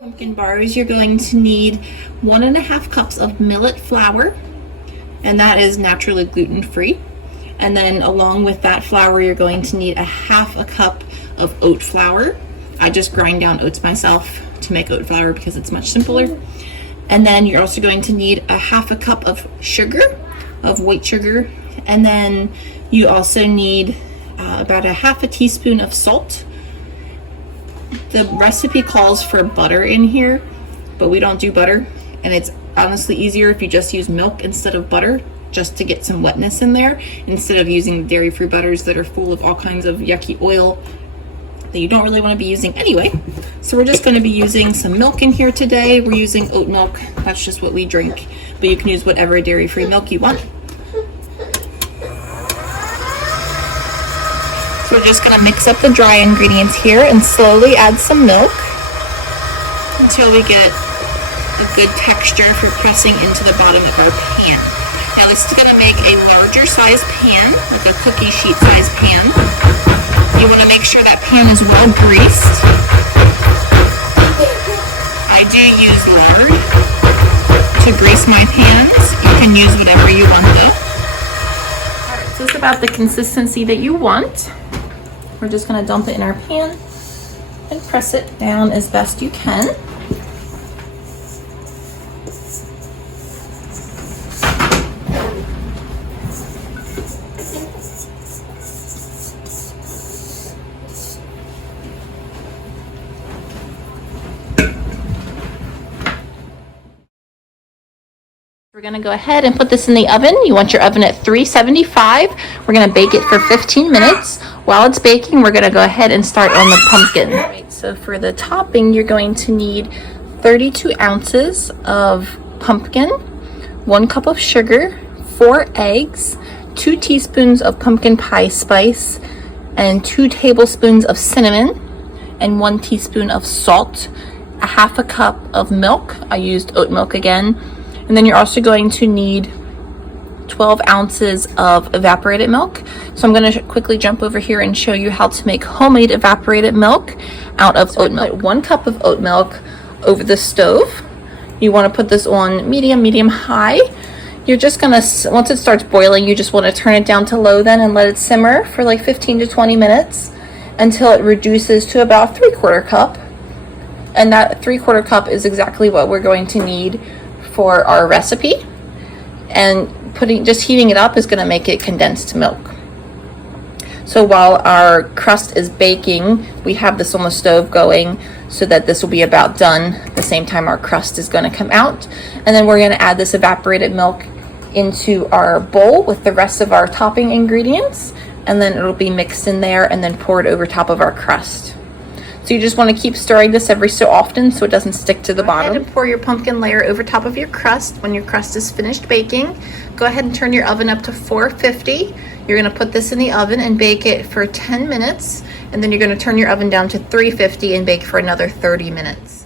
Pumpkin bars, you're going to need 1.5 cups of millet flour, and that is naturally gluten-free. And then along with that flour, you're going to need 1/2 cup of oat flour. I just grind down oats myself to make oat flour because it's much simpler. And then you're also going to need 1/2 cup of sugar, of white sugar. And then you also need about 1/2 teaspoon of salt. The recipe calls for butter in here, but we don't do butter, and it's honestly easier if you just use milk instead of butter, just to get some wetness in there, instead of using dairy-free butters that are full of all kinds of yucky oil that you don't really want to be using anyway. So we're just going to be using some milk in here today. We're using oat milk. That's just what we drink, but you can use whatever dairy-free milk you want. So we're just going to mix up the dry ingredients here and slowly add some milk until we get a good texture for pressing into the bottom of our pan. Now this is going to make a larger size pan, like a cookie sheet size pan. You want to make sure that pan is well greased. I do use lard to grease my pans. You can use whatever you want though. Alright, so it's about the consistency that you want. We're just going to dump it in our pan and press it down as best you can. We're going to go ahead and put this in the oven. You want your oven at 375. We're going to bake it for 15 minutes. While it's baking, we're going to go ahead and start on the pumpkin. All right, so for the topping, you're going to need 32 ounces of pumpkin, 1 cup of sugar, 4 eggs, 2 teaspoons of pumpkin pie spice, and 2 tablespoons of cinnamon, and 1 teaspoon of salt, 1/2 cup of milk. I used oat milk again. And then you're also going to need 12 ounces of evaporated milk. So I'm going to quickly jump over here and show you how to make homemade evaporated milk out of oat milk. 1 cup of oat milk over the stove. You want to put this on medium high. You're just going to, once it starts boiling, you just want to turn it down to low then and let it simmer for like 15 to 20 minutes until it reduces to about 3/4 cup. And that 3/4 cup is exactly what we're going to need for our recipe, and just heating it up is going to make it condensed milk. So while our crust is baking, we have this on the stove going so that this will be about done at the same time our crust is going to come out. And then we're going to add this evaporated milk into our bowl with the rest of our topping ingredients, and then it'll be mixed in there and then poured over top of our crust. So you just want to keep stirring this every so often so it doesn't stick to the bottom. Go ahead and pour your pumpkin layer over top of your crust. When your crust is finished baking, go ahead and turn your oven up to 450. You're going to put this in the oven and bake it for 10 minutes, and then you're going to turn your oven down to 350 and bake for another 30 minutes.